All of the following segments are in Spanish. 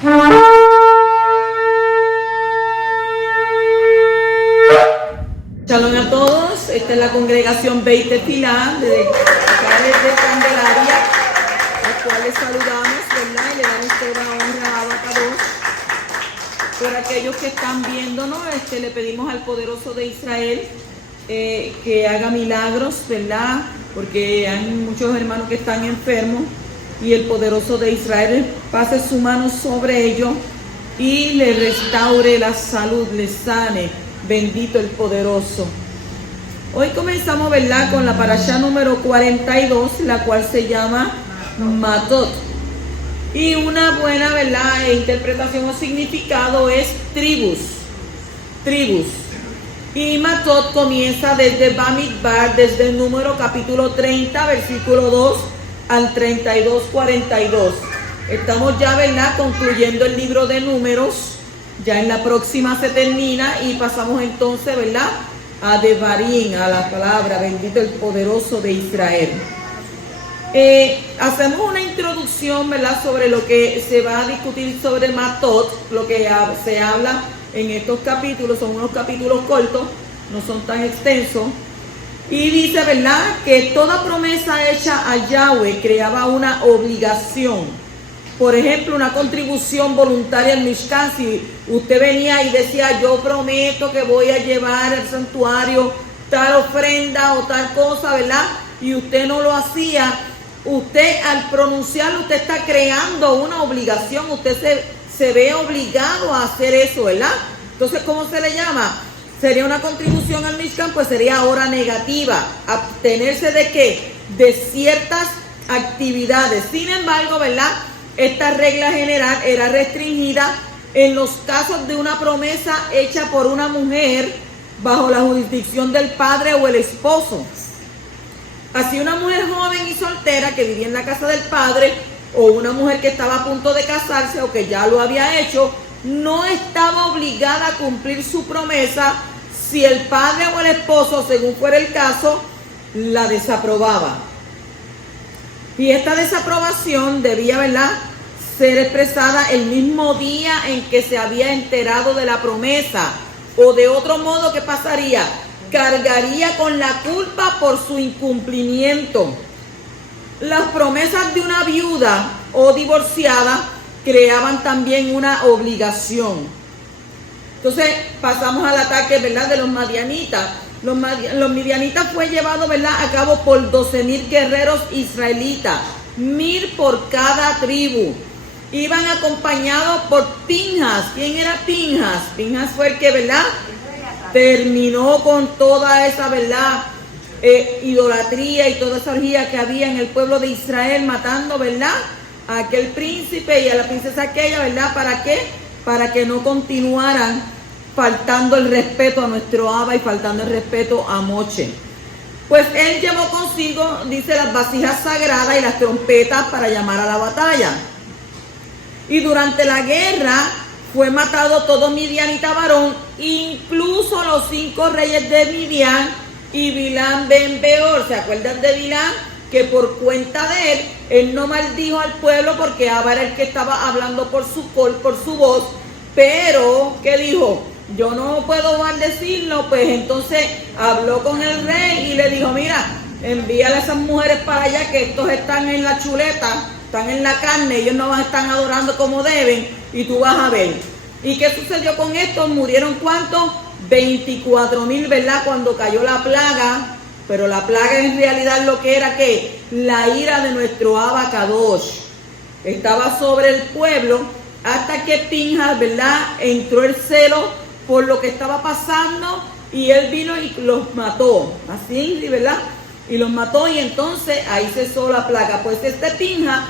Shalom a todos, esta es la congregación Beit Tefilá de acá desde Candelaria, los cuales saludamos, ¿verdad? Y le damos toda honra a Abacados. Por aquellos que están viéndonos, le pedimos al poderoso de Israel que haga milagros, ¿verdad? Porque hay muchos hermanos que están enfermos y el poderoso de Israel pase su mano sobre ellos y le restaure la salud, le sane. Bendito el poderoso. Hoy comenzamos, ¿verdad?, con la parashá número 42, la cual se llama Matot. Y una buena, ¿verdad?, interpretación o significado es tribus. Tribus. Y Matot comienza desde Bamidbar, desde el número capítulo 30, versículo 2 al 32, 42. Estamos ya, ¿verdad?, concluyendo el libro de Números. Ya en la próxima se termina y pasamos entonces, ¿verdad?, a Devarim, a la palabra, bendito el poderoso de Israel. Hacemos una introducción, ¿verdad?, sobre lo que se va a discutir sobre Matot, lo que se habla en estos capítulos. Son unos capítulos cortos, no son tan extensos. Y dice, ¿verdad?, que toda promesa hecha a Yahweh creaba una obligación. Por ejemplo, una contribución voluntaria al Mishkan. Si usted venía y decía, yo prometo que voy a llevar al santuario tal ofrenda o tal cosa, ¿verdad?, y usted no lo hacía, usted al pronunciarlo, usted está creando una obligación, usted se ve obligado a hacer eso, ¿verdad? Entonces, ¿cómo se le llama? Sería una contribución al Mishkan, pues sería ahora negativa. Abstenerse de qué? De ciertas actividades. Sin embargo, ¿verdad?, esta regla general era restringida en los casos de una promesa hecha por una mujer bajo la jurisdicción del padre o el esposo. Así, una mujer joven y soltera que vivía en la casa del padre, o una mujer que estaba a punto de casarse o que ya lo había hecho, no estaba obligada a cumplir su promesa si el padre o el esposo, según fuera el caso, la desaprobaba. Y esta desaprobación debía, ¿verdad?, ser expresada el mismo día en que se había enterado de la promesa. O de otro modo, ¿qué pasaría? Cargaría con la culpa por su incumplimiento. Las promesas de una viuda o divorciada creaban también una obligación. Entonces, pasamos al ataque, ¿verdad?, de los madianitas. Los midianitas fue llevado, ¿verdad?, a cabo por 12,000 guerreros israelitas, 1,000 por cada tribu. Iban acompañados por Pinjas. ¿Quién era Pinjas? Pinjas fue el que, ¿verdad?, terminó con toda esa, ¿verdad?, idolatría y toda esa orgía que había en el pueblo de Israel, matando, ¿verdad?, a aquel príncipe y a la princesa aquella, ¿verdad? ¿Para qué? Para que no continuaran faltando el respeto a nuestro Abba y faltando el respeto a Moche. Pues él llevó consigo, dice, las vasijas sagradas y las trompetas para llamar a la batalla. Y durante la guerra fue matado todo midianita varón, incluso los 5 reyes de Midian y Bilán ben Beor. ¿Se acuerdan de Bilán? Que por cuenta de él no maldijo al pueblo porque Abba era el que estaba hablando por su voz. Pero, ¿qué dijo? Yo no puedo maldecirlo. Pues entonces habló con el rey y le dijo, mira, envíale a esas mujeres para allá, que estos están en la chuleta, están en la carne, ellos no van a estar adorando como deben, y tú vas a ver. ¿Y qué sucedió con esto? Murieron ¿cuántos? 24,000, ¿verdad?, cuando cayó la plaga. Pero la plaga en realidad lo que era, que la ira de nuestro Abba Kadosh estaba sobre el pueblo, hasta que Pinjas, ¿verdad?, entró el celo por lo que estaba pasando y él vino y los mató. Así, ¿verdad? Y los mató, y entonces ahí cesó la plaga. Pues este Pinjas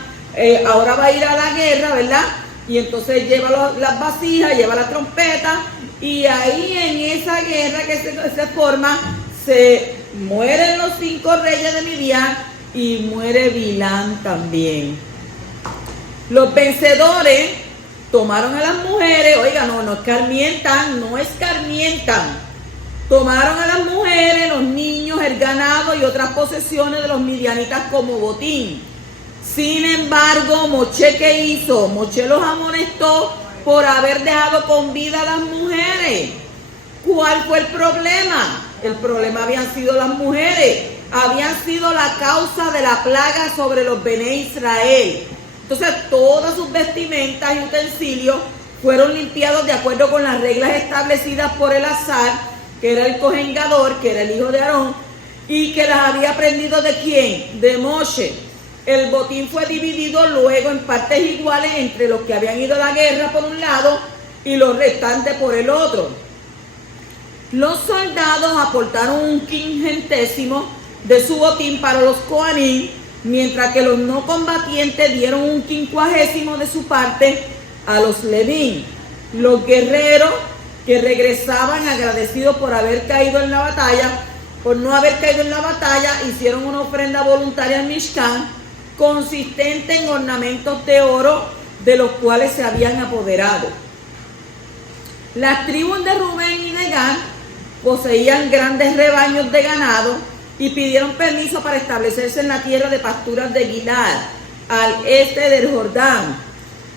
ahora va a ir a la guerra, ¿verdad? Y entonces lleva las vasijas, lleva la trompeta, y ahí en esa guerra que se forma, se mueren los 5 reyes de Midian y muere Bilán también. Los vencedores tomaron a las mujeres, oiga, no escarmientan, tomaron a las mujeres, los niños, el ganado y otras posesiones de los midianitas como botín. Sin embargo, Moshe, ¿qué hizo? Moshe los amonestó por haber dejado con vida a las mujeres. ¿Cuál fue el problema? El problema habían sido las mujeres. Habían sido la causa de la plaga sobre los Bené Israel. Entonces, todas sus vestimentas y utensilios fueron limpiados de acuerdo con las reglas establecidas por Eleazar, que era el Cohen Gadol, que era el hijo de Aarón, y que las había aprendido ¿de quién? De Moshe. El botín fue dividido luego en partes iguales entre los que habían ido a la guerra por un lado y los restantes por el otro. Los soldados aportaron un quingentésimo de su botín para los Coanim, mientras que los no combatientes dieron un quincuagésimo de su parte a los Levín. Los guerreros que regresaban agradecidos por haber caído en la batalla, por no haber caído en la batalla, hicieron una ofrenda voluntaria al Mishkan, consistente en ornamentos de oro de los cuales se habían apoderado. Las tribus de Rubén y de Gad poseían grandes rebaños de ganado y pidieron permiso para establecerse en la tierra de pasturas de Gilad, al este del Jordán.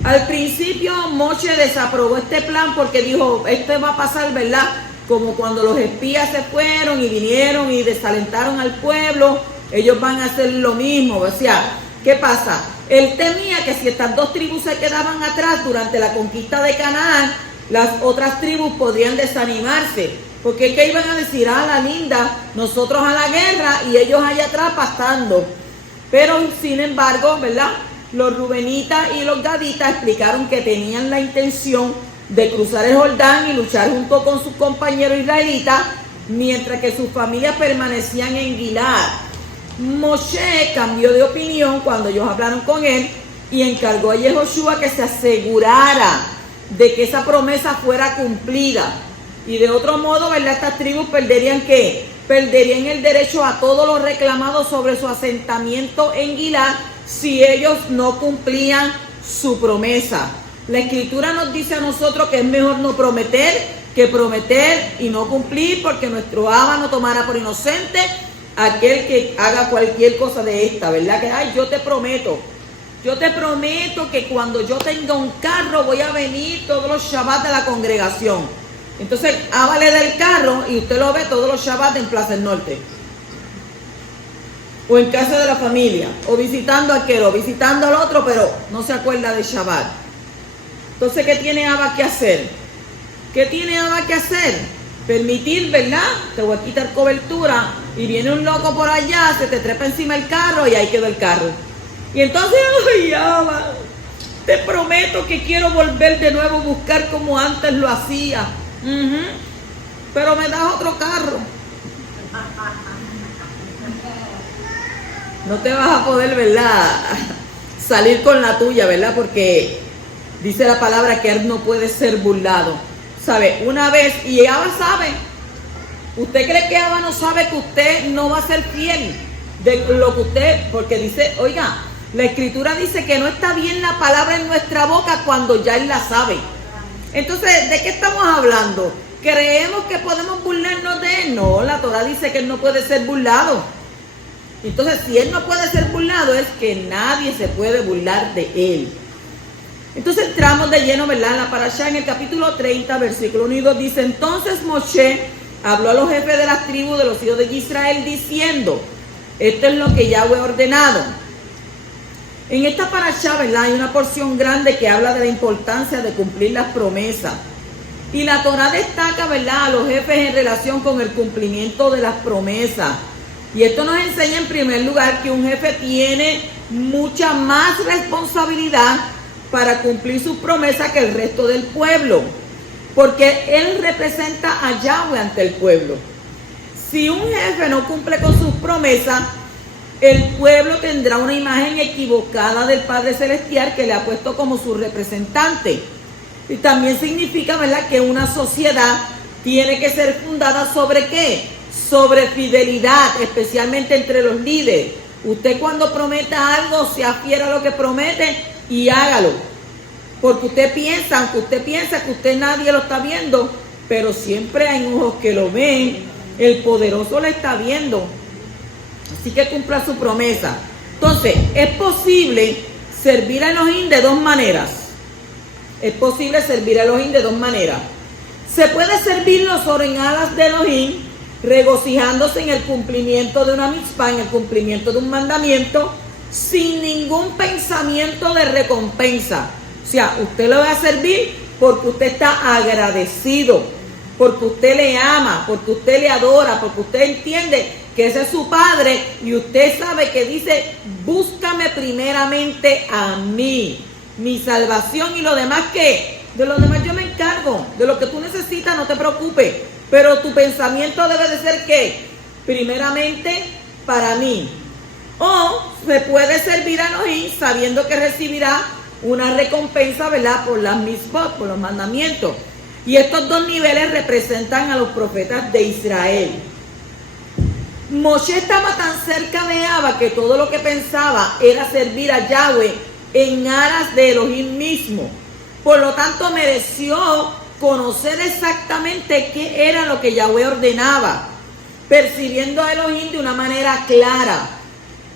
Al principio Moshe desaprobó este plan porque dijo, esto va a pasar, ¿verdad? Como cuando los espías se fueron y vinieron y desalentaron al pueblo, ellos van a hacer lo mismo. O sea, ¿qué pasa? Él temía que si estas dos tribus se quedaban atrás durante la conquista de Canaán, las otras tribus podrían desanimarse. Porque ¿qué iban a decir? Ah, la linda, nosotros a la guerra y ellos allá atrás pastando. Pero sin embargo, ¿verdad? Los rubenitas y los gaditas explicaron que tenían la intención de cruzar el Jordán y luchar junto con sus compañeros israelitas, mientras que sus familias permanecían en Gilad. Moshe cambió de opinión cuando ellos hablaron con él y encargó a Yehoshua que se asegurara de que esa promesa fuera cumplida. Y de otro modo, ¿verdad? Estas tribus perderían ¿qué? Perderían el derecho a todo lo reclamado sobre su asentamiento en Gilad si ellos no cumplían su promesa. La Escritura nos dice a nosotros que es mejor no prometer que prometer y no cumplir, porque nuestro Abba no tomará por inocente aquel que haga cualquier cosa de esta, ¿verdad? Que, ay, yo te prometo que cuando yo tenga un carro voy a venir todos los Shabbat de la congregación. Entonces, hábale del carro y usted lo ve todos los Shabbat en Plaza del Norte. O en casa de la familia. O visitando a aquel, o visitando al otro, pero no se acuerda de Shabbat. Entonces, ¿qué tiene Abba que hacer? ¿Qué tiene Abba que hacer? Permitir, ¿verdad? Te voy a quitar cobertura y viene un loco por allá, se te trepa encima el carro y ahí quedó el carro. Y entonces, ay, Abba, te prometo que quiero volver de nuevo a buscar como antes lo hacía. Pero me das otro carro. No te vas a poder, ¿verdad? Salir con la tuya, ¿verdad? Porque dice la palabra que él no puede ser burlado. ¿Sabe? Una vez, y Abba sabe. ¿Usted cree que Abba no sabe que usted no va a ser fiel de lo que usted? Porque dice, oiga, la Escritura dice que no está bien la palabra en nuestra boca cuando ya él la sabe. Entonces, ¿de qué estamos hablando? ¿Creemos que podemos burlarnos de él? No, la Torah dice que él no puede ser burlado. Entonces, si él no puede ser burlado, es que nadie se puede burlar de él. Entonces entramos de lleno, ¿verdad? En la parashá, en el capítulo 30, versículo 1 y 2, dice, entonces Moshe habló a los jefes de las tribus de los hijos de Israel diciendo, esto es lo que Yahweh ha ordenado. En esta parashá, ¿verdad? Hay una porción grande que habla de la importancia de cumplir las promesas. Y la Torah destaca, ¿verdad?, a los jefes en relación con el cumplimiento de las promesas. Y esto nos enseña en primer lugar que un jefe tiene mucha más responsabilidad para cumplir sus promesas que el resto del pueblo. Porque él representa a Yahweh ante el pueblo. Si un jefe no cumple con sus promesas, el pueblo tendrá una imagen equivocada del Padre Celestial que le ha puesto como su representante. Y también significa, ¿verdad?, que una sociedad tiene que ser fundada ¿sobre qué? Sobre fidelidad, especialmente entre los líderes. Usted cuando prometa algo, sea fiel a lo que promete y hágalo. Porque usted piensa, aunque usted piensa que usted nadie lo está viendo, pero siempre hay ojos que lo ven. El poderoso lo está viendo. Así que cumpla su promesa. Entonces, es posible servir a Elohim de dos maneras. Es posible servir a Elohim de dos maneras. Se puede servirlo sobre en alas de Elohim, regocijándose en el cumplimiento de una mitzvah, en el cumplimiento de un mandamiento, sin ningún pensamiento de recompensa. O sea, usted lo va a servir porque usted está agradecido, porque usted le ama, porque usted le adora, porque usted entiende que ese es su Padre y usted sabe que dice, búscame primeramente a mí, mi salvación y lo demás que, de lo demás yo me encargo, de lo que tú necesitas no te preocupes, pero tu pensamiento debe de ser que, primeramente para mí. O se puede servir a Elohim sabiendo que recibirá una recompensa, ¿verdad? Por las mitzvot, por los mandamientos. Y estos dos niveles representan a los profetas de Israel. Moshe estaba tan cerca de Abba que todo lo que pensaba era servir a Yahweh en aras de Elohim mismo. Por lo tanto, mereció conocer exactamente qué era lo que Yahweh ordenaba, percibiendo a Elohim de una manera clara.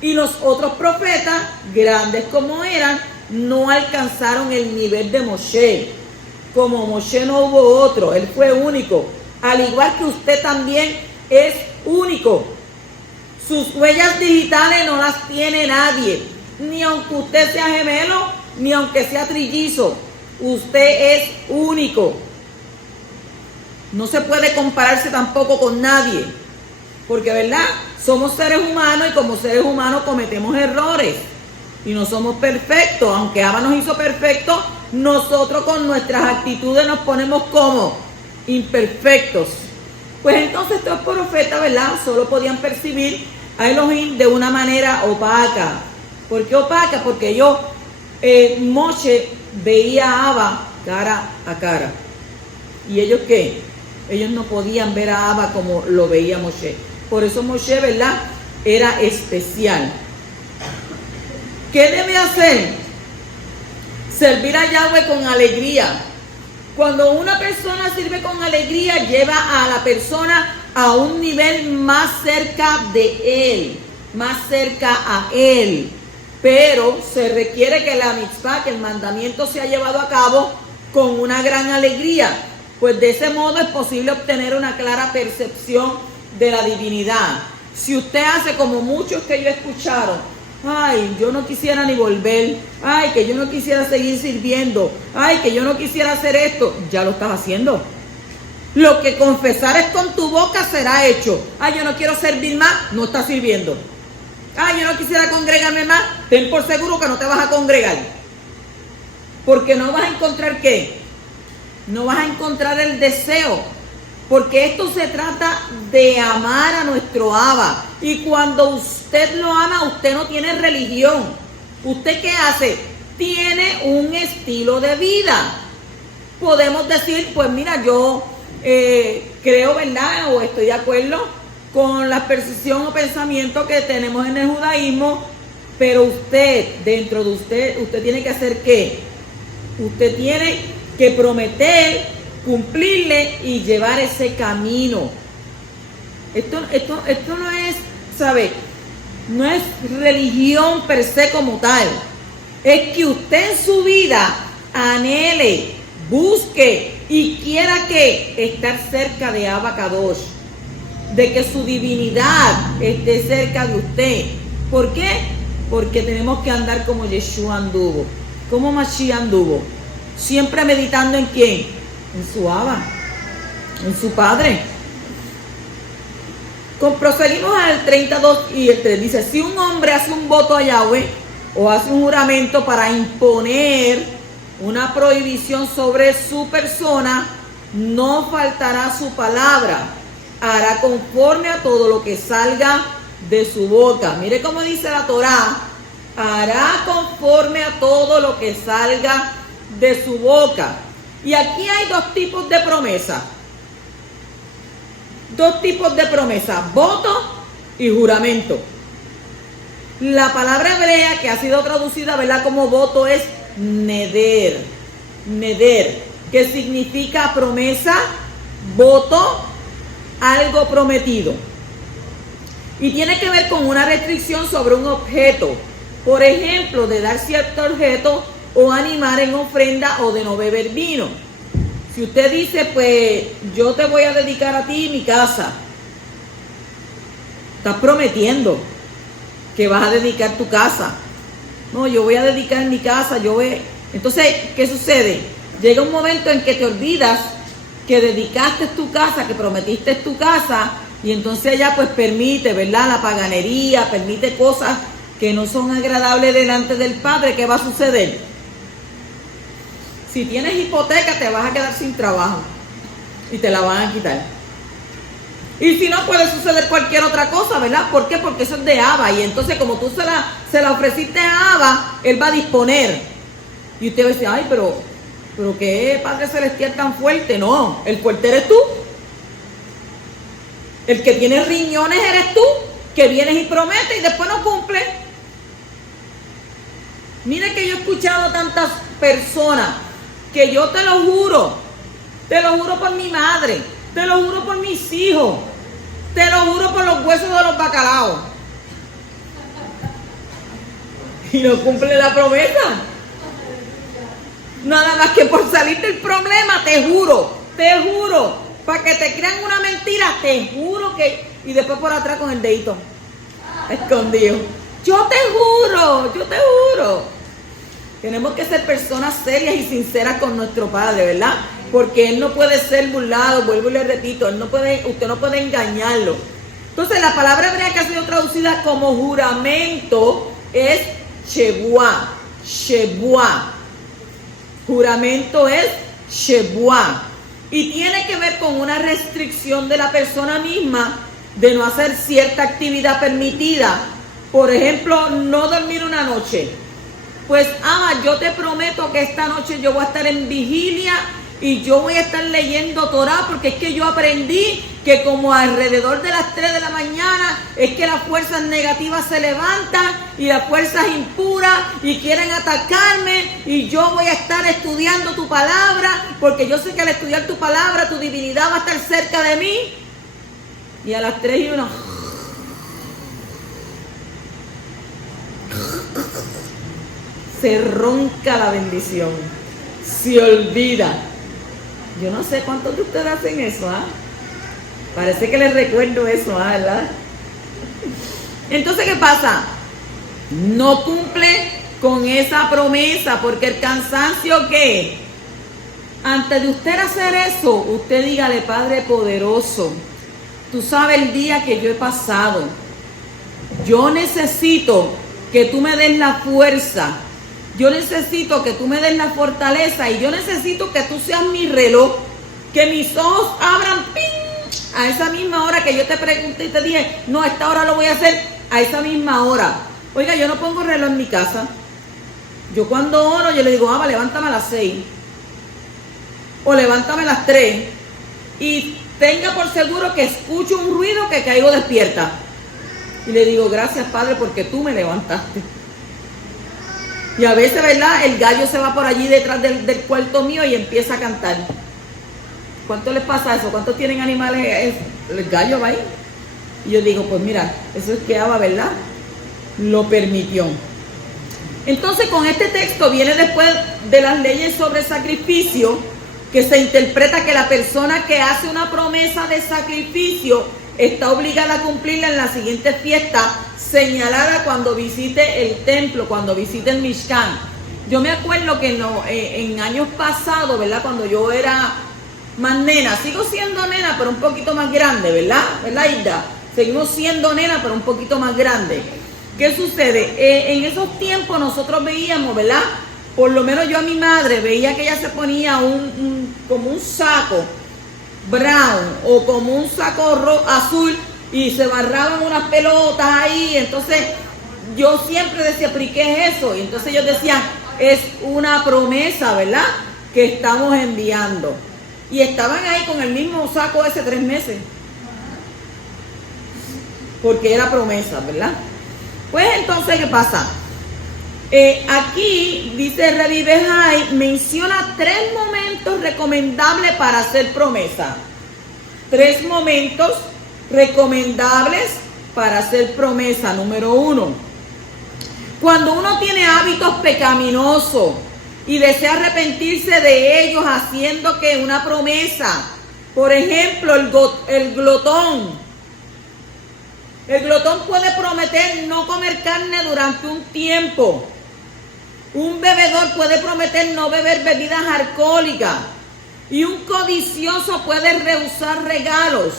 Y los otros profetas, grandes como eran, no alcanzaron el nivel de Moshe. Como Moshe no hubo otro, él fue único. Al igual que usted también es único. Sus huellas digitales no las tiene nadie. Ni aunque usted sea gemelo, ni aunque sea trillizo. Usted es único. No se puede compararse tampoco con nadie. Porque, ¿verdad? Somos seres humanos y como seres humanos cometemos errores. Y no somos perfectos. Aunque Abba nos hizo perfectos, nosotros con nuestras actitudes nos ponemos como imperfectos. Pues entonces estos profetas, ¿verdad? Solo podían percibir a Elohim de una manera opaca. ¿Por qué opaca? Porque Moshe veía a Abba cara a cara. ¿Y ellos qué? Ellos no podían ver a Abba como lo veía Moshe. Por eso Moshe, ¿verdad? Era especial. ¿Qué debe hacer? Servir a Yahweh con alegría. Cuando una persona sirve con alegría, lleva a la persona a un nivel más cerca de él, más cerca a él. Pero se requiere que la mitzvah, que el mandamiento sea llevado a cabo con una gran alegría. Pues de ese modo es posible obtener una clara percepción de la divinidad. Si usted hace como muchos que yo he escuchado, ay, yo no quisiera ni volver, ay, que yo no quisiera seguir sirviendo, ay, que yo no quisiera hacer esto, ya lo estás haciendo. Lo que confesares con tu boca será hecho. Ay, yo no quiero servir más, no estás sirviendo. Ay, yo no quisiera congregarme más, ten por seguro que no te vas a congregar. Porque no vas a encontrar ¿qué? No vas a encontrar el deseo. Porque esto se trata de amar a nuestro Abba. Y cuando usted lo ama, usted no tiene religión. ¿Usted qué hace? Tiene un estilo de vida. Podemos decir, pues mira, yo creo, ¿verdad? O estoy de acuerdo con la percepción o pensamiento que tenemos en el judaísmo. Pero usted, dentro de usted, usted tiene que hacer ¿qué? Usted tiene que prometer, cumplirle y llevar ese camino. Esto no es, ¿sabe? No es religión per se como tal. Es que usted en su vida anhele, busque y quiera que estar cerca de Abba Kadosh, de que su divinidad esté cerca de usted. ¿Por qué? Porque tenemos que andar como Yeshua anduvo, como Mashiach anduvo, siempre meditando en quién, en su Abba, en su Padre. Proseguimos al 32 y el 3. Dice, si un hombre hace un voto a Yahweh o hace un juramento para imponer una prohibición sobre su persona, no faltará su palabra. Hará conforme a todo lo que salga de su boca. Mire cómo dice la Torá. Hará conforme a todo lo que salga de su boca. Y aquí hay dos tipos de promesa. Dos tipos de promesa, voto y juramento. La palabra hebrea que ha sido traducida, ¿verdad?, como voto es neder. Neder, que significa promesa, voto, algo prometido. Y tiene que ver con una restricción sobre un objeto, Por ejemplo, de dar cierto objeto o animal en ofrenda o de no beber vino. Si usted dice, pues yo te voy a dedicar a ti mi casa, estás prometiendo que vas a dedicar tu casa. No, yo voy a dedicar mi casa, Entonces, ¿qué sucede? Llega un momento en que te olvidas que dedicaste tu casa, que prometiste tu casa, y entonces ella pues permite, ¿verdad? La paganería, permite cosas que no son agradables delante del Padre. ¿Qué va a suceder? Si tienes hipoteca, te vas a quedar sin trabajo y te la van a quitar. Y si no, puede suceder cualquier otra cosa, ¿verdad? ¿Por qué? Porque eso es de Abba, y entonces como tú se la ofreciste a Abba, Él va a disponer. Y usted va a decir, ay, pero ¿qué Padre Celestial tan fuerte? No, el fuerte eres tú. El que tiene riñones eres tú, que vienes y prometes y después no cumple. Mire que yo he escuchado tantas personas que yo te lo juro por mi madre, te lo juro por mis hijos, te lo juro por los huesos de los bacalaos. Y no cumple la promesa. Nada más que por salir del problema, te juro, para que te crean una mentira, te juro que... Y después por atrás con el dedito escondido. Yo te juro. Tenemos que ser personas serias y sinceras con nuestro Padre, ¿verdad? Porque Él no puede ser burlado, vuelvo y le repito, usted no puede engañarlo. Entonces la palabra hebrea que ha sido traducida como juramento es shebuá. Juramento es shebuá. Y tiene que ver con una restricción de la persona misma de no hacer cierta actividad permitida. Por ejemplo, no dormir una noche. Pues, yo te prometo que esta noche yo voy a estar en vigilia y yo voy a estar leyendo Torah, porque es que yo aprendí que como alrededor de las 3 de la mañana es que las fuerzas negativas se levantan y las fuerzas impuras y quieren atacarme, y yo voy a estar estudiando tu palabra, porque yo sé que al estudiar tu palabra tu divinidad va a estar cerca de mí. Y a las 3:01 se ronca la bendición, se olvida. Yo no sé cuántos de ustedes hacen eso, Parece que les recuerdo eso, ¿verdad? Entonces, ¿qué pasa? No cumple con esa promesa, porque el cansancio, ¿qué? Antes de usted hacer eso, usted dígale: Padre poderoso, tú sabes el día que yo he pasado. Yo necesito que tú me des la fuerza. Yo necesito que tú me des la fortaleza, y yo necesito que tú seas mi reloj, que mis ojos abran ¡ping! A esa misma hora que yo te pregunté y te dije, no, a esta hora lo voy a hacer, a esa misma hora. Oiga, yo no pongo reloj en mi casa. Yo cuando oro, yo le digo, levántame a las 6. O levántame a las 3. Y tenga por seguro que escucho un ruido que caigo despierta. Y le digo, gracias, Padre, porque tú me levantaste. Y a veces, ¿verdad? El gallo se va por allí detrás del cuarto mío y empieza a cantar. ¿Cuánto les pasa eso? ¿Cuántos tienen animales? El gallo va ahí. Y yo digo, pues mira, eso es que Abba, ¿verdad? Lo permitió. Entonces, con este texto viene después de las leyes sobre sacrificio, que se interpreta que la persona que hace una promesa de sacrificio está obligada a cumplirla en la siguiente fiesta señalada cuando visite el templo, cuando visite el Mishkan. Yo me acuerdo que en años pasados, ¿verdad? Cuando yo era más nena, sigo siendo nena, pero un poquito más grande, ¿verdad? ¿Verdad, Hilda? Seguimos siendo nena, pero un poquito más grande. ¿Qué sucede? En esos tiempos nosotros veíamos, ¿verdad? Por lo menos yo a mi madre veía que ella se ponía como un saco brown o como un saco azul y se barraban unas pelotas ahí. Entonces yo siempre decía, ¿pero qué es eso? Y entonces ellos decían, es una promesa, ¿verdad? Que estamos enviando. Y estaban ahí con el mismo saco ese 3 meses. Porque era promesa, ¿verdad? Pues entonces, ¿qué pasa? Aquí dice Rabbi Behai, menciona 3 momentos recomendables para hacer promesa. 3 momentos recomendables para hacer promesa. Número 1, Cuando uno tiene hábitos pecaminosos y desea arrepentirse de ellos haciendo que una promesa, por ejemplo, el glotón. El glotón puede prometer no comer carne durante un tiempo. Un bebedor puede prometer no beber bebidas alcohólicas. Y un codicioso puede rehusar regalos.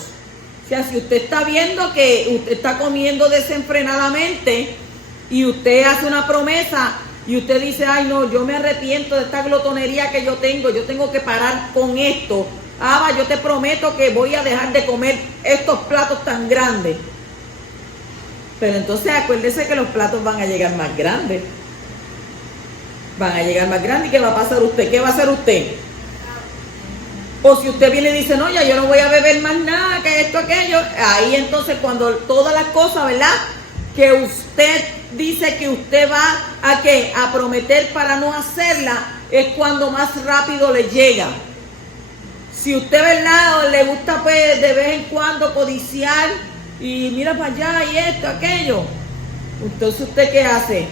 O sea, si usted está viendo que usted está comiendo desenfrenadamente y usted hace una promesa y usted dice, ay no, yo me arrepiento de esta glotonería que yo tengo que parar con esto. Ava, yo te prometo que voy a dejar de comer estos platos tan grandes. Pero entonces acuérdese que los platos van a llegar más grandes. Van a llegar más grandes. ¿Y qué va a pasar usted? ¿Qué va a hacer usted? O si usted viene y dice, no, ya yo no voy a beber más nada, que esto, aquello. Ahí entonces cuando todas las cosas, ¿verdad? Que usted dice que usted va a ¿qué? A prometer para no hacerla, es cuando más rápido le llega. Si usted, ¿verdad? Le gusta pues de vez en cuando codiciar y mira para allá y esto, aquello. Entonces, ¿usted qué hace?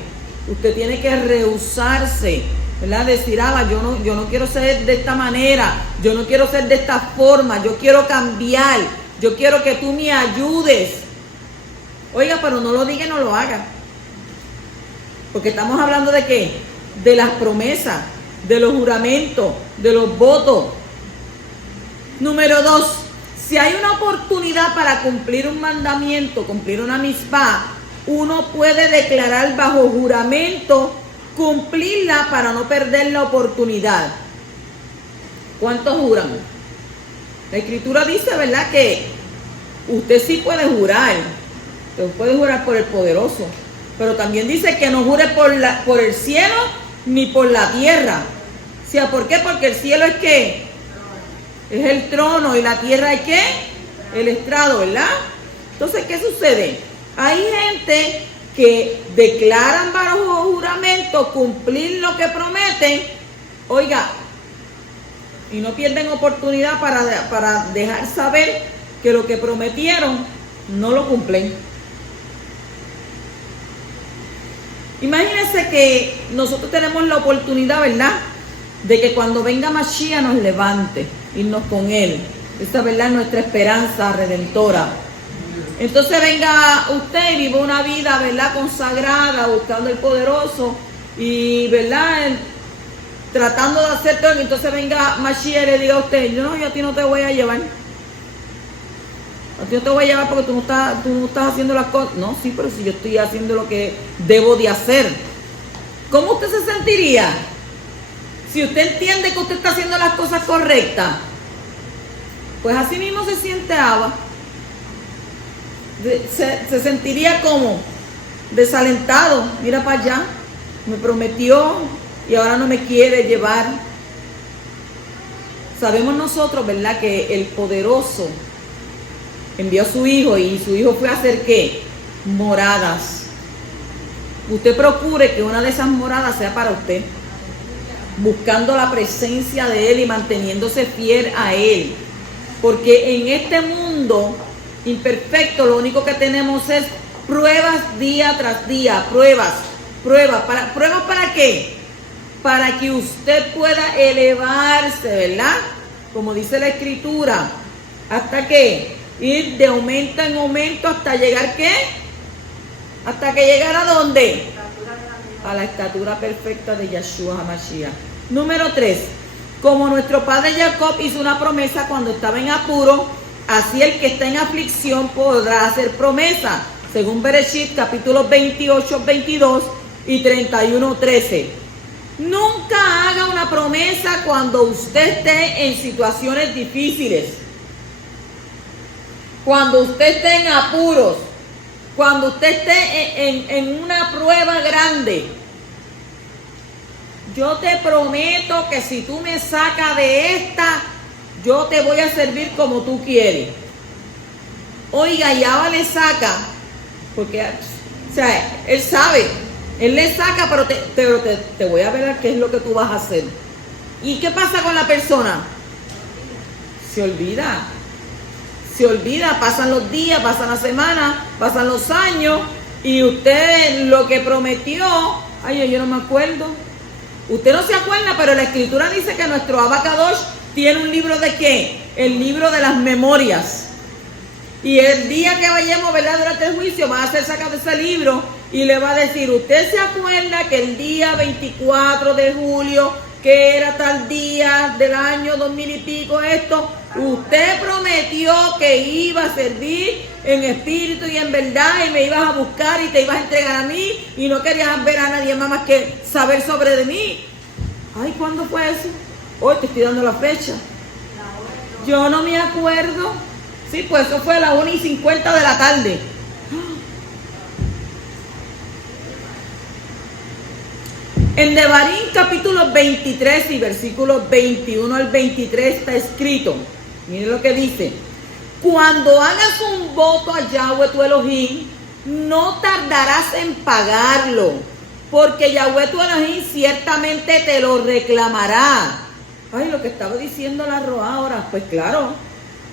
Usted tiene que rehusarse, ¿verdad? Decir, yo no quiero ser de esta manera, yo no quiero ser de esta forma, yo quiero cambiar, yo quiero que tú me ayudes. Oiga, pero no lo diga y no lo haga. Porque estamos hablando de ¿qué? De las promesas, de los juramentos, de los votos. Número 2, si hay una oportunidad para cumplir un mandamiento, cumplir una mitzvah, uno puede declarar bajo juramento cumplirla para no perder la oportunidad. ¿Cuántos juran? La Escritura dice, ¿verdad?, que usted sí puede jurar. Usted puede jurar por el poderoso. Pero también dice que no jure por el cielo ni por la tierra. O sea, ¿por qué? Porque el cielo es ¿qué? Es el trono y la tierra es ¿qué? El estrado, ¿verdad? Entonces, ¿qué sucede? Hay gente que declaran bajo juramento cumplir lo que prometen, oiga, y no pierden oportunidad para dejar saber que lo que prometieron no lo cumplen. Imagínense que nosotros tenemos la oportunidad, ¿verdad?, de que cuando venga Mashiach nos levante, irnos con Él. Esa, ¿verdad?, es nuestra esperanza redentora. Entonces venga usted y viva una vida, ¿verdad?, consagrada, buscando el poderoso y, ¿verdad?, tratando de hacer todo. Entonces venga Mashiach y le diga a usted, no, yo a ti no te voy a llevar. A ti no te voy a llevar porque tú no estás haciendo las cosas. No, sí, pero si yo estoy haciendo lo que debo de hacer. ¿Cómo usted se sentiría? Si usted entiende que usted está haciendo las cosas correctas, pues así mismo se siente Abba. Se sentiría como desalentado. Mira para allá, me prometió y ahora no me quiere llevar. Sabemos nosotros, ¿verdad?, que el poderoso envió a su hijo y su hijo fue a hacer ¿qué? Moradas. Usted procure que una de esas moradas sea para usted, buscando la presencia de Él y manteniéndose fiel a Él. Porque en este mundo imperfecto lo único que tenemos es pruebas día tras día, pruebas. ¿Pruebas para qué? Para que usted pueda elevarse, ¿verdad? Como dice la Escritura, ¿hasta qué? Ir de aumento en aumento hasta llegar ¿qué? Hasta que llegara ¿a dónde? A la estatura perfecta de Yeshua HaMashiach. Número 3. Como nuestro padre Jacob hizo una promesa cuando estaba en apuro, así el que está en aflicción podrá hacer promesa. Según Bereshit, capítulos 28, 22 y 31, 13. Nunca haga una promesa cuando usted esté en situaciones difíciles. Cuando usted esté en apuros. Cuando usted esté en una prueba grande. Yo te prometo que si tú me sacas de esta, yo te voy a servir como tú quieres. Oiga, y ahora le saca, porque, o sea, él sabe, él le saca, pero te voy a ver qué es lo que tú vas a hacer. ¿Y qué pasa con la persona? Se olvida, pasan los días, pasan las semanas, pasan los años, Y usted lo que prometió, ay, yo no me acuerdo. Usted no se acuerda, pero la escritura dice que nuestro Abacadosh tiene un libro de ¿qué? El libro de las memorias. Y el día que vayamos, ¿verdad?, durante el juicio, va a ser sacado ese libro y le va a decir, ¿usted se acuerda que el día 24 de julio, que era tal día del año 2000 y pico esto, usted prometió que iba a servir en espíritu y en verdad y me ibas a buscar y te ibas a entregar a mí y no querías ver a nadie más que saber sobre de mí? Ay, ¿cuándo fue eso? Hoy te estoy dando la fecha. Yo no me acuerdo. Sí, pues eso fue a las 1:50 de la tarde. En Devarim capítulo 23 y versículos 21 al 23 está escrito, miren lo que dice: cuando hagas un voto a Yahweh tu Elohim, no tardarás en pagarlo, porque Yahweh tu Elohim ciertamente te lo reclamará. Ay, lo que estaba diciendo la Roa ahora, pues claro,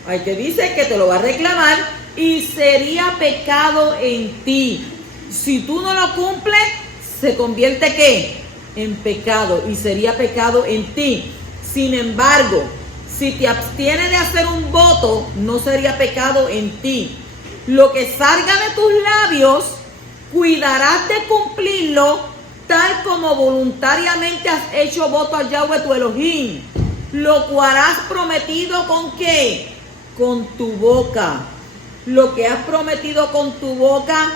ahí te dice que te lo va a reclamar y sería pecado en ti. Si tú no lo cumples, se convierte ¿qué? En pecado y sería pecado en ti. Sin embargo, si te abstienes de hacer un voto, no sería pecado en ti. Lo que salga de tus labios, cuidarás de cumplirlo, tal como voluntariamente has hecho voto a Yahweh tu Elohim, lo cual has prometido ¿con qué? Con tu boca. Lo que has prometido con tu boca,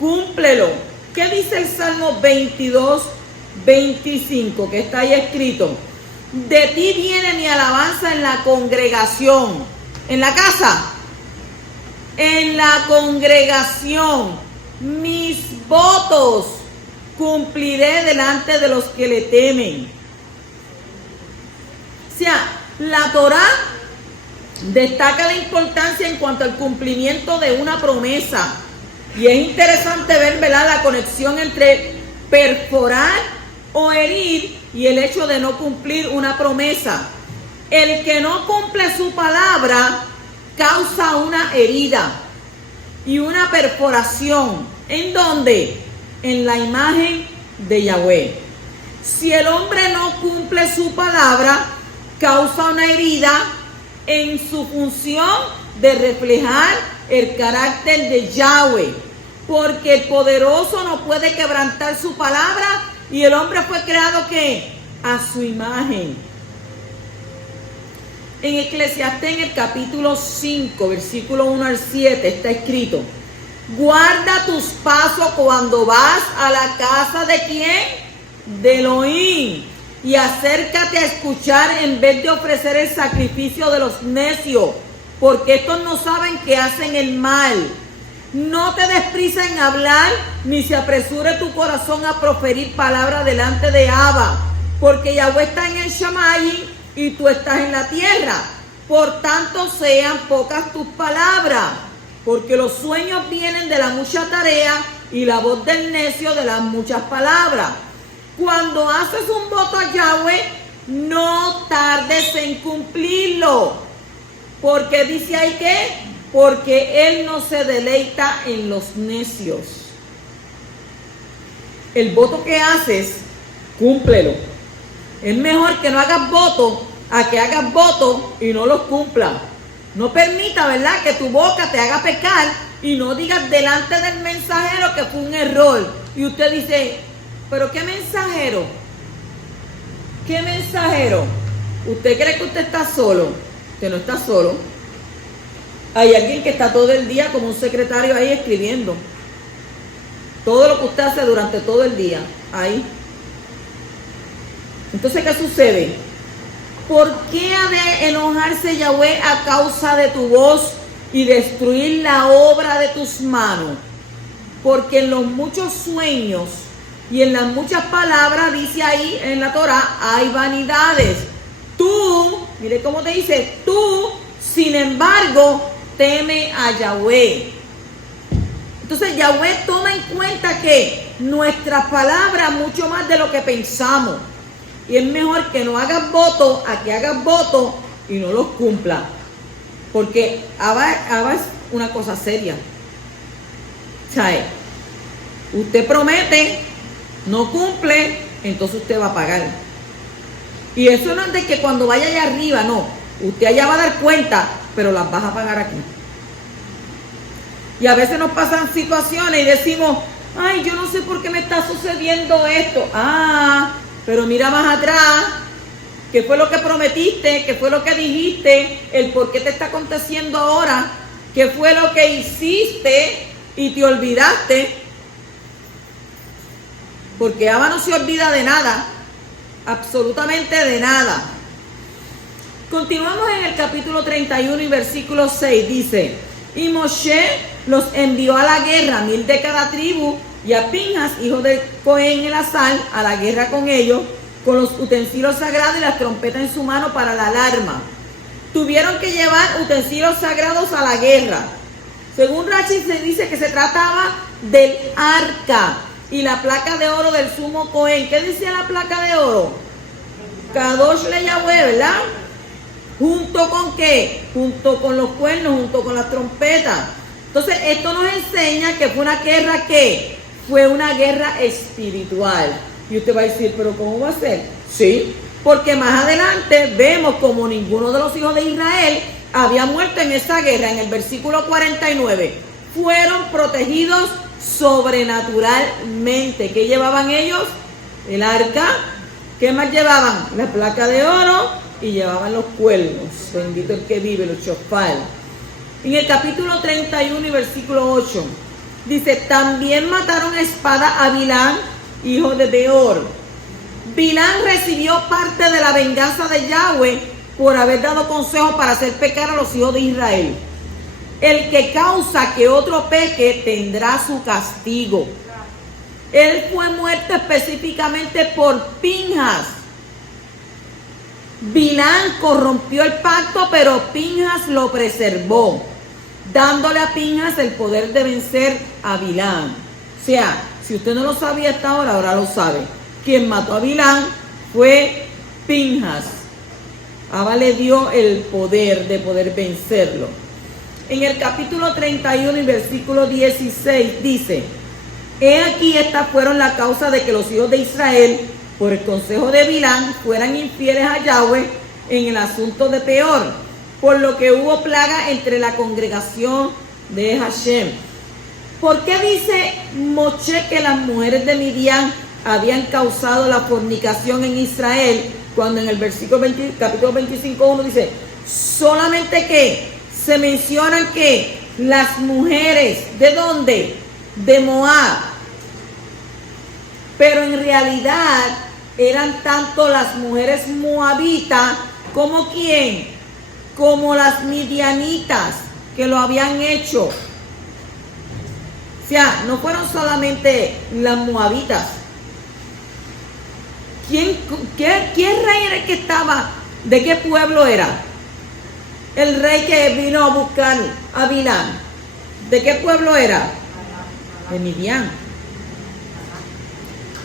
cúmplelo. ¿Qué dice el Salmo 22:25? Que está ahí escrito: de ti viene mi alabanza en la congregación. ¿En la casa? En la congregación. Mis votos cumpliré delante de los que le temen. O sea, la Torá destaca la importancia en cuanto al cumplimiento de una promesa. Y es interesante ver, ¿verdad?, la conexión entre perforar o herir y el hecho de no cumplir una promesa. El que no cumple su palabra causa una herida y una perforación. ¿En dónde? En la imagen de Yahweh. Si el hombre no cumple su palabra, causa una herida en su función de reflejar el carácter de Yahweh, porque el poderoso no puede quebrantar su palabra y el hombre fue creado ¿qué? A su imagen. En Eclesiastés, en el capítulo 5, versículo 1 al 7, está escrito: guarda tus pasos cuando vas a la casa de ¿quién? De Elohim, y acércate a escuchar en vez de ofrecer el sacrificio de los necios, porque estos no saben que hacen el mal. No te des prisa en hablar, ni se apresure tu corazón a proferir palabras delante de Abba, porque Yahweh está en el Shamayim y tú estás en la tierra. Por tanto, sean pocas tus palabras, porque los sueños vienen de la mucha tarea y la voz del necio de las muchas palabras. Cuando haces un voto a Yahweh, no tardes en cumplirlo, porque dice ahí que, porque Él no se deleita en los necios. El voto que haces, cúmplelo. Es mejor que no hagas voto a que hagas voto y no los cumplas. No permita, ¿verdad?, que tu boca te haga pecar y no digas delante del mensajero que fue un error. Y usted dice, ¿pero qué mensajero? ¿Qué mensajero? ¿Usted cree que usted está solo? Que no está solo. Hay alguien que está todo el día como un secretario ahí escribiendo. Todo lo que usted hace durante todo el día, ahí. Entonces, ¿qué sucede? ¿Por qué ha de enojarse Yahweh a causa de tu voz y destruir la obra de tus manos? Porque en los muchos sueños y en las muchas palabras, dice ahí en la Torah, hay vanidades. Tú, mire cómo te dice, tú, sin embargo, teme a Yahweh. Entonces Yahweh toma en cuenta que nuestras palabras mucho más de lo que pensamos. Y es mejor que no hagas voto a que hagas voto y no los cumplas. Porque Abba es una cosa seria. ¿Sabe? Usted promete, no cumple, entonces usted va a pagar. Y eso no es de que cuando vaya allá arriba, no. Usted allá va a dar cuenta, pero las vas a pagar aquí. Y a veces nos pasan situaciones y decimos, ay, yo no sé por qué me está sucediendo esto. Ah, pero mira más atrás, qué fue lo que prometiste, qué fue lo que dijiste, el por qué te está aconteciendo ahora, qué fue lo que hiciste y te olvidaste. Porque Abba no se olvida de nada, absolutamente de nada. Continuamos en el capítulo 31 y versículo 6, dice, y Moshe los envió a la guerra, 1000 de cada tribu, y a Pinhas, hijo de Cohen Elazar, a la guerra con ellos, con los utensilios sagrados y las trompetas en su mano para la alarma. Tuvieron que llevar utensilios sagrados a la guerra. Según Rashi se dice que se trataba del arca y la placa de oro del sumo Cohen. ¿Qué decía la placa de oro? Kadosh le Yahweh, ¿verdad? ¿Junto con qué? Junto con los cuernos, junto con las trompetas. Entonces, esto nos enseña que fue una guerra que fue una guerra espiritual. Y usted va a decir, ¿pero cómo va a ser? Sí, porque más adelante vemos como ninguno de los hijos de Israel había muerto en esa guerra. En el versículo 49, fueron protegidos sobrenaturalmente. ¿Qué llevaban ellos? El arca. ¿Qué más llevaban? La placa de oro y llevaban los cuernos. Bendito el que vive, los shofar. En el capítulo 31 y versículo 8 dice, también mataron a espada a Bilán, hijo de Beor. Bilán recibió parte de la venganza de Yahweh por haber dado consejo para hacer pecar a los hijos de Israel. El que causa que otro peque tendrá su castigo. Él fue muerto específicamente por Pinhas. Bilán corrompió el pacto, pero Pinhas lo preservó, dándole a Pinhas el poder de vencer a Bilán. O sea, si usted no lo sabía hasta ahora, ahora lo sabe. Quien mató a Bilán fue Pinhas. Abba le dio el poder de poder vencerlo. En el capítulo 31 y versículo 16 dice, he aquí estas fueron la causa de que los hijos de Israel, por el consejo de Bilán, fueran infieles a Yahweh en el asunto de Peor, por lo que hubo plaga entre la congregación de Hashem. ¿Por qué dice Moshe que las mujeres de Midian habían causado la fornicación en Israel, cuando en el capítulo 25:1 dice, solamente que se mencionan que las mujeres, ¿de dónde? De Moab. Pero en realidad eran tanto las mujeres moabitas como ¿quién? Como las midianitas que lo habían hecho. O sea, no fueron solamente las moabitas. ¿Qué rey era el que estaba? ¿De qué pueblo era? El rey que vino a buscar a Bilán. ¿De qué pueblo era? De Midian.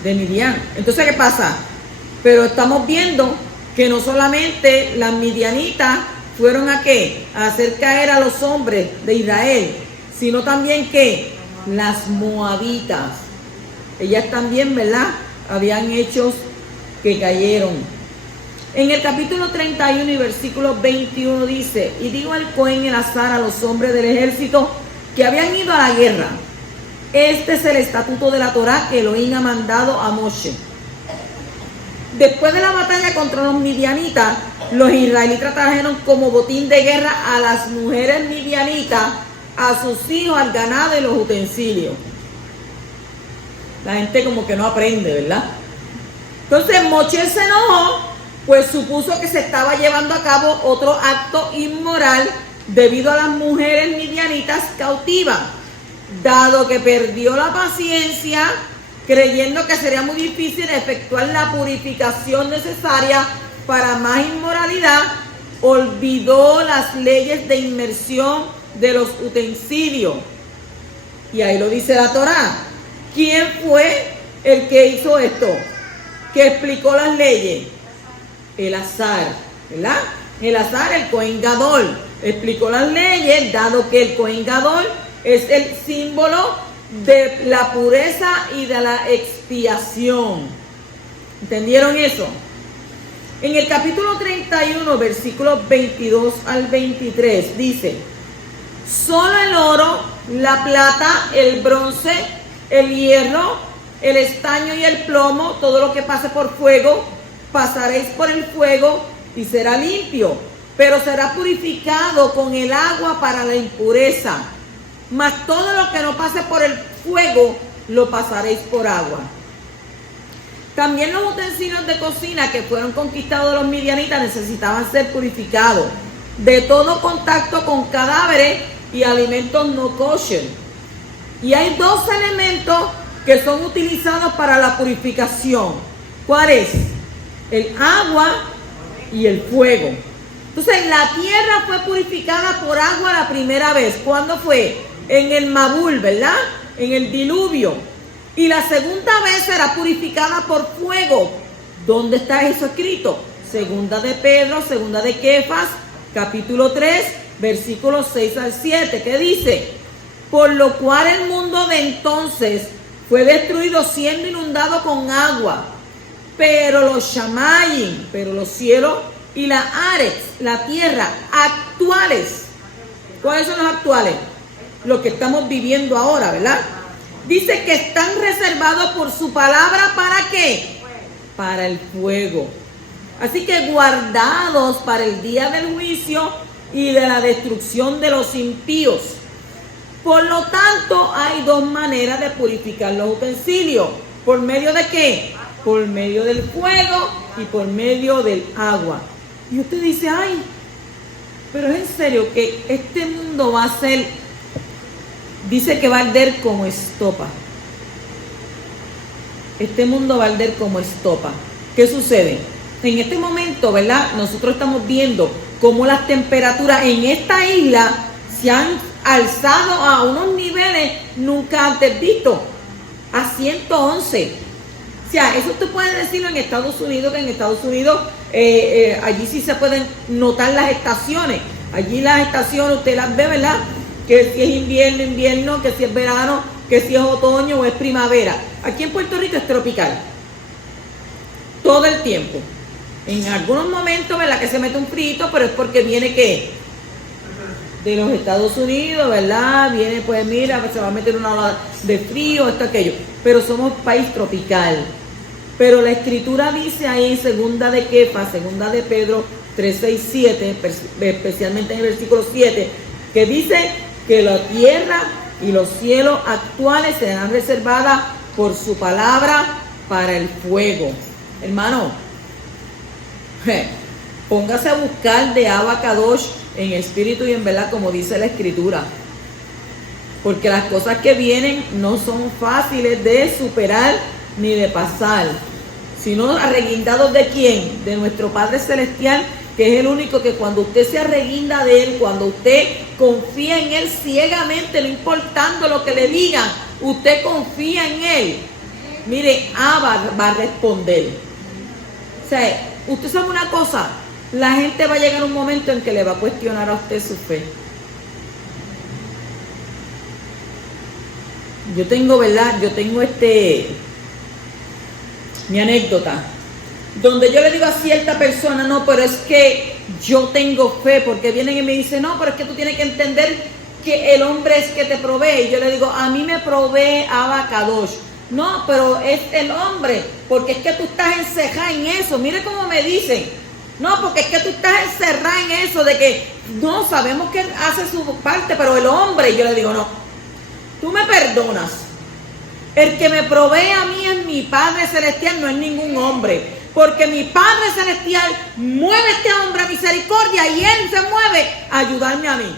De Midian. Entonces, ¿qué pasa? Pero estamos viendo que no solamente las midianitas fueron a ¿qué? A hacer caer a los hombres de Israel, sino también que las moabitas. Ellas también, ¿verdad? Habían hechos que cayeron. En el capítulo 31 y versículo 21 dice, y digo al Cohen Elazar a los hombres del ejército que habían ido a la guerra, este es el estatuto de la Torá que Elohim ha mandado a Moshe. Después de la batalla contra los midianitas, los israelitas trajeron como botín de guerra a las mujeres midianitas, a sus hijos, al ganado y los utensilios. La gente como que no aprende, ¿verdad? Entonces Moshe se enojó, pues supuso que se estaba llevando a cabo otro acto inmoral debido a las mujeres midianitas cautivas, dado que perdió la paciencia, creyendo que sería muy difícil efectuar la purificación necesaria para más inmoralidad, olvidó las leyes de inmersión de los utensilios. Y ahí lo dice la Torá. ¿Quién fue el que hizo esto? Que explicó las leyes. Elazar, ¿verdad? Elazar, el Cohen Gadol, explicó las leyes, dado que el Cohen Gadol es el símbolo de la pureza y de la expiación. ¿Entendieron eso? En el capítulo 31, versículos 22 al 23, dice: solo el oro, la plata, el bronce, el hierro, el estaño y el plomo, todo lo que pase por fuego, pasaréis por el fuego y será limpio, pero será purificado con el agua para la impureza. Mas todo lo que no pase por el fuego, lo pasaréis por agua. También los utensilios de cocina que fueron conquistados de los midianitas necesitaban ser purificados de todo contacto con cadáveres y alimentos no kosher. Y hay dos elementos que son utilizados para la purificación. ¿Cuál es? El agua y el fuego. Entonces la tierra fue purificada por agua la primera vez. ¿Cuándo fue? En el Mabul, ¿verdad? En el diluvio. Y la segunda vez será purificada por fuego. ¿Dónde está eso escrito? Segunda de Pedro, segunda de Kefas, capítulo 3, versículos 6 al 7, que dice: por lo cual el mundo de entonces fue destruido siendo inundado con agua, pero los shamayim, pero los cielos, y la aretz, la tierra, actuales. ¿Cuáles son los actuales? Lo que estamos viviendo ahora, ¿verdad? Dice que están reservados por su palabra, ¿para qué? Para el fuego. Así que guardados para el día del juicio y de la destrucción de los impíos. Por lo tanto, hay dos maneras de purificar los utensilios. ¿Por medio de qué? Por medio del fuego y por medio del agua. Y usted dice: ay, pero es en serio que este mundo va a ser, dice que va a arder como estopa. Este mundo va a arder como estopa. ¿Qué sucede? En este momento, ¿verdad? Nosotros estamos viendo cómo las temperaturas en esta isla se han alzado a unos niveles nunca antes vistos, a 111. O sea, eso usted puede decirlo en Estados Unidos, que en Estados Unidos allí sí se pueden notar las estaciones. Allí las estaciones usted las ve, ¿verdad? Que si es invierno, invierno, que si es verano, que si es otoño o es primavera. Aquí en Puerto Rico es tropical. Todo el tiempo. En algunos momentos, ¿verdad?, que se mete un frito, pero es porque viene, ¿qué? De los Estados Unidos, ¿verdad? Viene, pues mira, se va a meter una ola de frío, esto, aquello. Pero somos país tropical. Pero la escritura dice ahí en segunda de Kefas, segunda de Pedro 3, 6, 7, especialmente en el versículo 7, que dice que la tierra y los cielos actuales serán reservadas por su palabra para el fuego. Hermano, póngase a buscar de Abba Kadosh en espíritu y en verdad, como dice la escritura, porque las cosas que vienen no son fáciles de superar ni de pasar, sino arreguindados de quién, de nuestro Padre Celestial, que es el único que cuando usted se arreguinda de Él, cuando usted confía en Él ciegamente, no importando lo que le digan, usted confía en Él, mire, Abba va a responder. O sea, usted sabe una cosa, la gente va a llegar un momento en que le va a cuestionar a usted su fe. Yo tengo, ¿verdad? Mi anécdota, donde yo le digo a cierta persona: no, pero es que yo tengo fe, porque vienen y me dicen: no, pero es que tú tienes que entender que el hombre es que te provee. Y yo le digo: a mí me provee Abba Kadosh. No, pero es el hombre, porque es que tú estás encerrada en eso. Mire cómo me dicen: no, porque es que tú estás encerrada en eso de que no, sabemos que hace su parte, pero el hombre. Y yo le digo: no, tú me perdonas. El que me provee a mí es mi Padre Celestial, no es ningún hombre. Porque mi Padre Celestial mueve a este hombre a misericordia y Él se mueve a ayudarme a mí.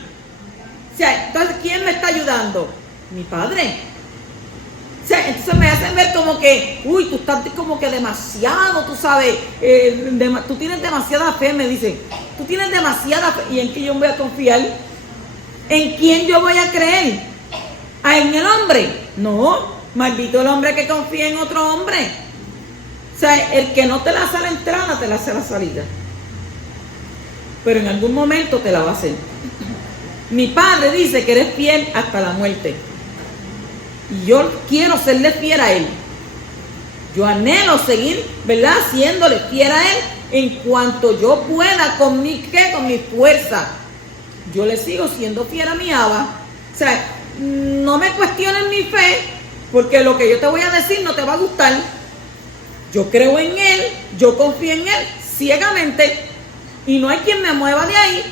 O sea, entonces, ¿quién me está ayudando? Mi Padre. O sea, entonces me hacen ver como que, uy, tú estás como que demasiado, tú sabes, tú tienes demasiada fe, me dicen. Tú tienes demasiada fe. ¿Y en qué yo voy a confiar? ¿En quién yo voy a creer? ¿En el hombre? No. Maldito el hombre que confía en otro hombre. O sea, el que no te la hace la entrada, te la hace la salida. Pero en algún momento te la va a hacer. Mi Padre dice que eres fiel hasta la muerte. Y yo quiero serle fiel a Él. Yo anhelo seguir, ¿verdad? Siéndole fiel a Él en cuanto yo pueda, con mi fuerza. Yo le sigo siendo fiel a mi Abba. O sea, no me cuestionen mi fe, porque lo que yo te voy a decir no te va a gustar. Yo creo en Él, yo confío en Él ciegamente, y no hay quien me mueva de ahí.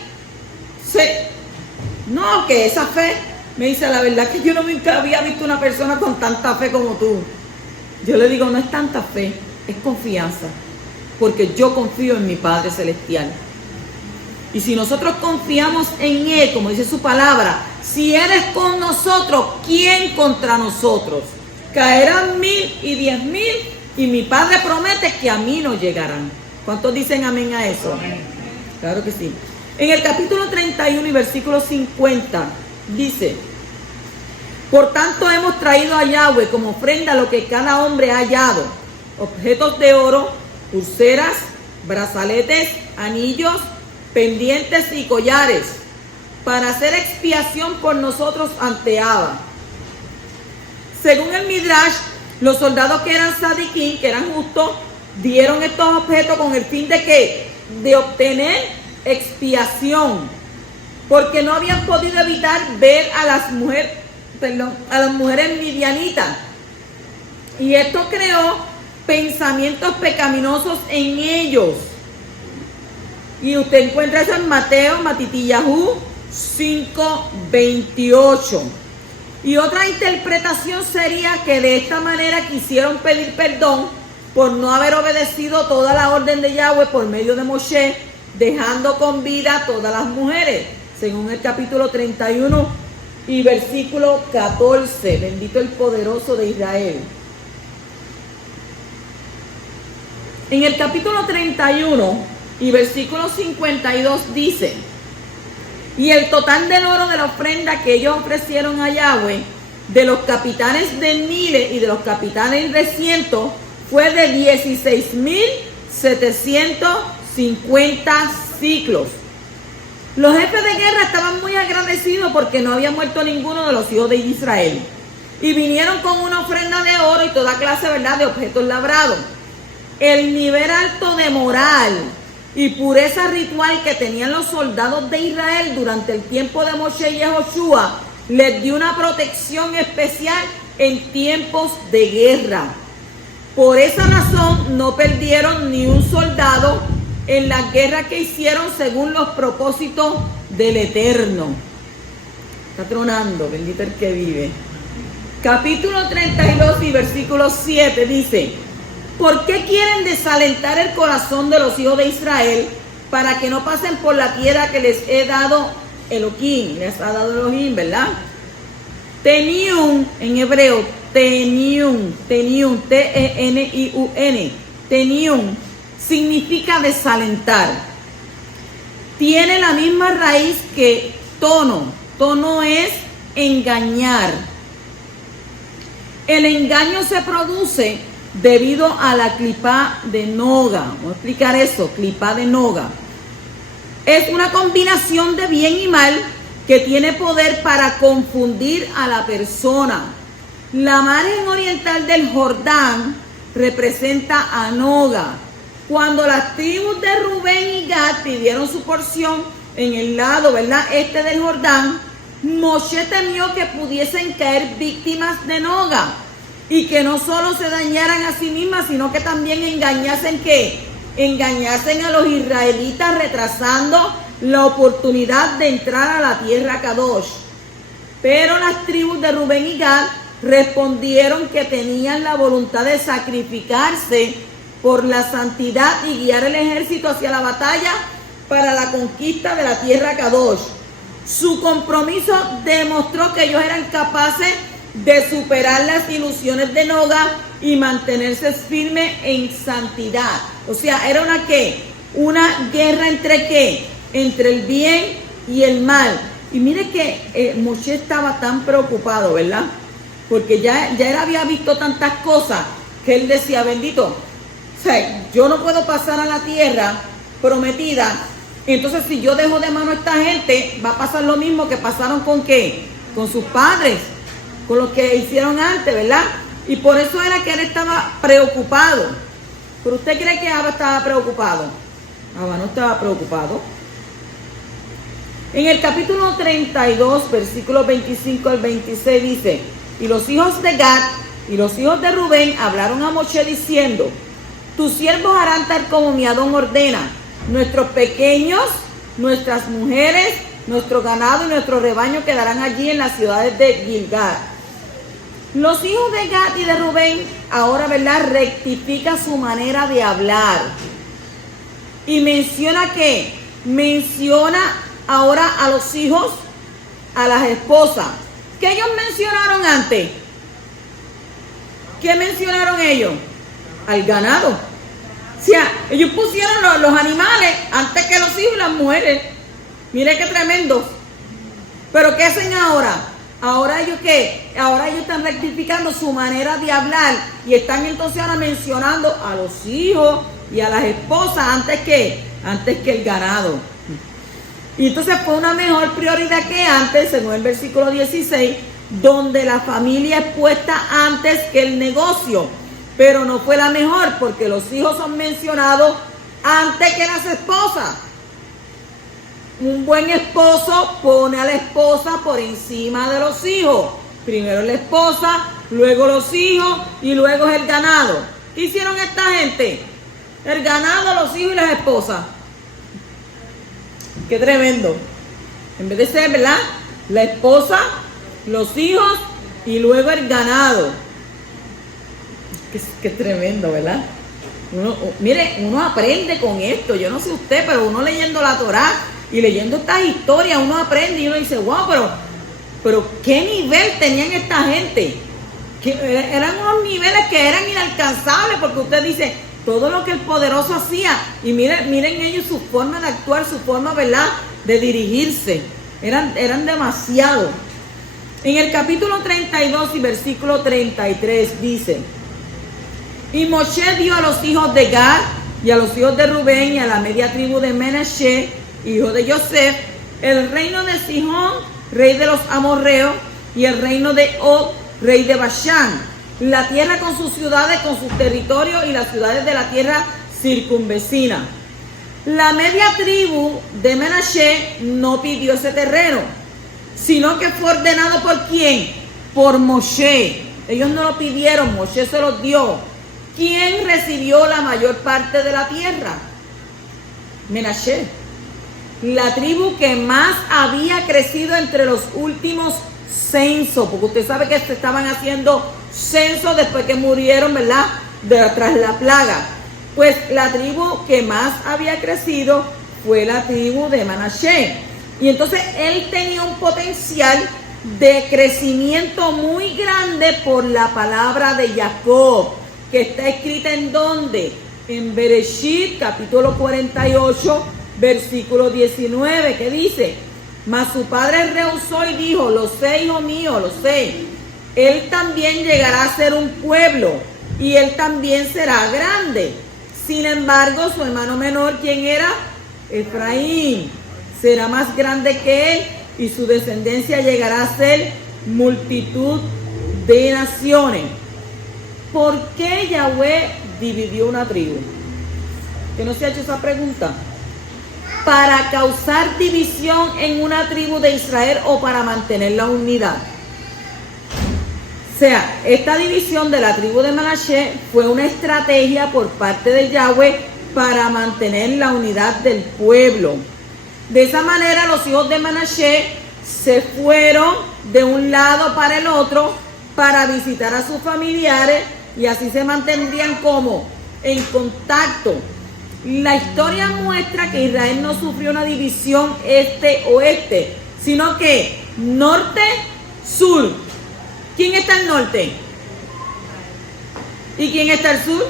No, que esa fe, me dice, la verdad que yo nunca había visto una persona con tanta fe como tú. Yo le digo, no es tanta fe, es confianza, porque yo confío en mi Padre Celestial. Y si nosotros confiamos en Él, como dice su palabra, si Él es con nosotros, ¿quién contra nosotros? Caerán 1000 y 10,000, y mi Padre promete que a mí no llegarán. ¿Cuántos dicen amén a eso? Amén. Claro que sí. En el capítulo 31 y versículo 50 dice: por tanto hemos traído a Yahweh como ofrenda lo que cada hombre ha hallado: objetos de oro, pulseras, brazaletes, anillos, pendientes y collares, para hacer expiación por nosotros ante Abba. Según el Midrash, los soldados que eran sadiquín, que eran justos, dieron estos objetos con el fin de ¿qué? De obtener expiación, porque no habían podido evitar ver a las mujeres midianitas, y esto creó pensamientos pecaminosos en ellos. Y usted encuentra eso en Matitiyahu 5:28. Y otra interpretación sería que de esta manera quisieron pedir perdón por no haber obedecido toda la orden de Yahweh por medio de Moshe, dejando con vida a todas las mujeres, según el capítulo 31 y versículo 14. Bendito el poderoso de Israel. En el capítulo 31 y versículo 52 dice: y el total del oro de la ofrenda que ellos ofrecieron a Yahweh, de los capitanes de miles y de los capitanes de cientos, fue de 16,750 ciclos. Los jefes de guerra estaban muy agradecidos porque no había muerto ninguno de los hijos de Israel, y vinieron con una ofrenda de oro y toda clase, ¿verdad?, de objetos labrados. El nivel alto de moral y pureza ritual que tenían los soldados de Israel durante el tiempo de Moshe y Josué les dio una protección especial en tiempos de guerra. Por esa razón no perdieron ni un soldado en la guerra que hicieron según los propósitos del Eterno. Está tronando, bendito el que vive. Capítulo 32 y versículo 7 dice: ¿por qué quieren desalentar el corazón de los hijos de Israel para que no pasen por la tierra que les he dado Elohim? Les ha dado Elohim, ¿verdad? Teniun, en hebreo, teniun, T-E-N-I-U-N, teniun, significa desalentar. Tiene la misma raíz que tono. Tono es engañar. El engaño se produce debido a la clipá de noga. Vamos a explicar eso, clipá de noga. Es una combinación de bien y mal que tiene poder para confundir a la persona. La margen oriental del Jordán representa a Noga. Cuando las tribus de Rubén y Gad pidieron su porción en el lado, ¿verdad?, este del Jordán, Moshe temió que pudiesen caer víctimas de Noga, y que no solo se dañaran a sí mismas, sino que también engañasen a los israelitas, retrasando la oportunidad de entrar a la tierra Kadosh. Pero las tribus de Rubén y Gad respondieron que tenían la voluntad de sacrificarse por la santidad y guiar el ejército hacia la batalla para la conquista de la tierra Kadosh. Su compromiso demostró que ellos eran capaces de superar las ilusiones de Noga y mantenerse firmes en santidad. O sea, era una guerra entre el bien y el mal. Y mire que Moshe estaba tan preocupado, ¿verdad? Porque ya él había visto tantas cosas que él decía: bendito, o sea, yo no puedo pasar a la tierra prometida. Entonces, si yo dejo de mano a esta gente, va a pasar lo mismo que pasaron con sus padres. con lo que hicieron antes, ¿verdad? Y por eso era que él estaba preocupado. ¿Pero usted cree que Abba estaba preocupado? Abba no estaba preocupado. En el capítulo 32, versículos 25 al 26 dice: y los hijos de Gad y los hijos de Rubén hablaron a Moshe diciendo: tus siervos harán tal como mi Adón ordena. Nuestros pequeños, nuestras mujeres, nuestro ganado y nuestro rebaño quedarán allí en las ciudades de Gilgal. Los hijos de Gad y de Rubén ahora, ¿verdad?, rectifica su manera de hablar. Y menciona que ahora a los hijos, a las esposas. ¿Qué ellos mencionaron antes? ¿Qué mencionaron ellos? Al ganado. O sea, ellos pusieron los animales antes que los hijos y las mujeres. Mire qué tremendo. Pero ¿qué hacen ahora? Ahora ellos ¿qué? Ahora ellos están rectificando su manera de hablar y están entonces ahora mencionando a los hijos y a las esposas antes que el ganado. Y entonces fue una mejor prioridad que antes, según el versículo 16, donde la familia es puesta antes que el negocio. Pero no fue la mejor porque los hijos son mencionados antes que las esposas. Un buen esposo pone a la esposa por encima de los hijos. Primero la esposa, luego los hijos y luego es el ganado. ¿Qué hicieron esta gente? El ganado, los hijos y las esposas. Qué tremendo. En vez de ser, ¿verdad?, la esposa, los hijos y luego el ganado. Qué tremendo, ¿verdad? Uno aprende con esto. Yo no sé usted, pero uno leyendo la Torá y leyendo estas historias, uno aprende y uno dice: wow, pero ¿qué nivel tenían esta gente? Que eran unos niveles que eran inalcanzables, porque usted dice todo lo que el poderoso hacía, y miren ellos su forma de actuar, su forma, ¿verdad?, de dirigirse, eran demasiado. En el capítulo 32 y versículo 33 dice: y Moshe dio a los hijos de Gad y a los hijos de Rubén y a la media tribu de Menashe, hijo de Yosef, el reino de Sihón, rey de los amorreos, y el reino de Og, rey de Bashán, la tierra con sus ciudades, con sus territorios y las ciudades de la tierra circunvecina. La media tribu de Menashe no pidió ese terreno, sino que fue ordenado ¿por quién? Por Moshe. Ellos no lo pidieron, Moshe se los dio. ¿Quién recibió la mayor parte de la tierra? Menashe, la tribu que más había crecido entre los últimos censos, porque usted sabe que se estaban haciendo censos después que murieron, ¿verdad?, tras la plaga. Pues la tribu que más había crecido fue la tribu de Menashe. Y entonces él tenía un potencial de crecimiento muy grande por la palabra de Jacob, que está escrita ¿en dónde? En Bereshit, capítulo 48, versículo 19, que dice: mas su padre rehusó y dijo: lo sé, hijo mío, lo sé. Él también llegará a ser un pueblo y él también será grande. Sin embargo, su hermano menor, ¿quién era? Efraín, será más grande que él y su descendencia llegará a ser multitud de naciones. ¿Por qué Yahweh dividió una tribu? ¿Que no se ha hecho esa pregunta? ¿Para causar división en una tribu de Israel o para mantener la unidad? O sea, esta división de la tribu de Menashe fue una estrategia por parte de Yahweh para mantener la unidad del pueblo. De esa manera los hijos de Menashe se fueron de un lado para el otro para visitar a sus familiares y así se mantendrían como en contacto. La historia muestra que Israel no sufrió una división este-oeste, sino que norte-sur. ¿Quién está al norte? ¿Y quién está al sur?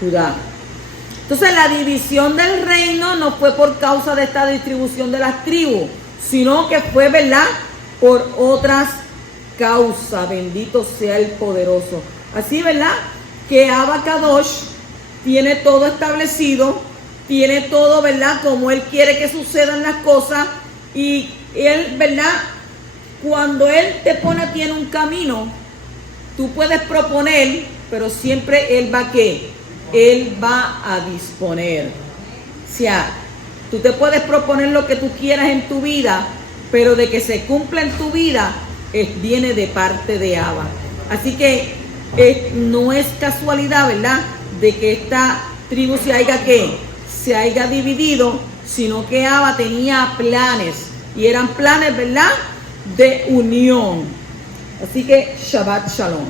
Judá. Entonces la división del reino no fue por causa de esta distribución de las tribus, sino que fue, ¿verdad?, por otras causas. Bendito sea el poderoso. Así, ¿verdad?, que Abba Kadosh tiene todo establecido, tiene todo, ¿verdad?, como Él quiere que sucedan las cosas, y Él, ¿verdad?, Cuando Él te pone a ti en un camino, tú puedes proponer, pero siempre Él va Él va a disponer. O sea, tú te puedes proponer lo que tú quieras en tu vida, pero de que se cumpla en tu vida, viene de parte de Abba. Así que no es casualidad, ¿verdad?, de que esta tribu se haya dividido, sino que Abba tenía planes, y eran planes, ¿verdad?, de unión. Así que Shabbat Shalom.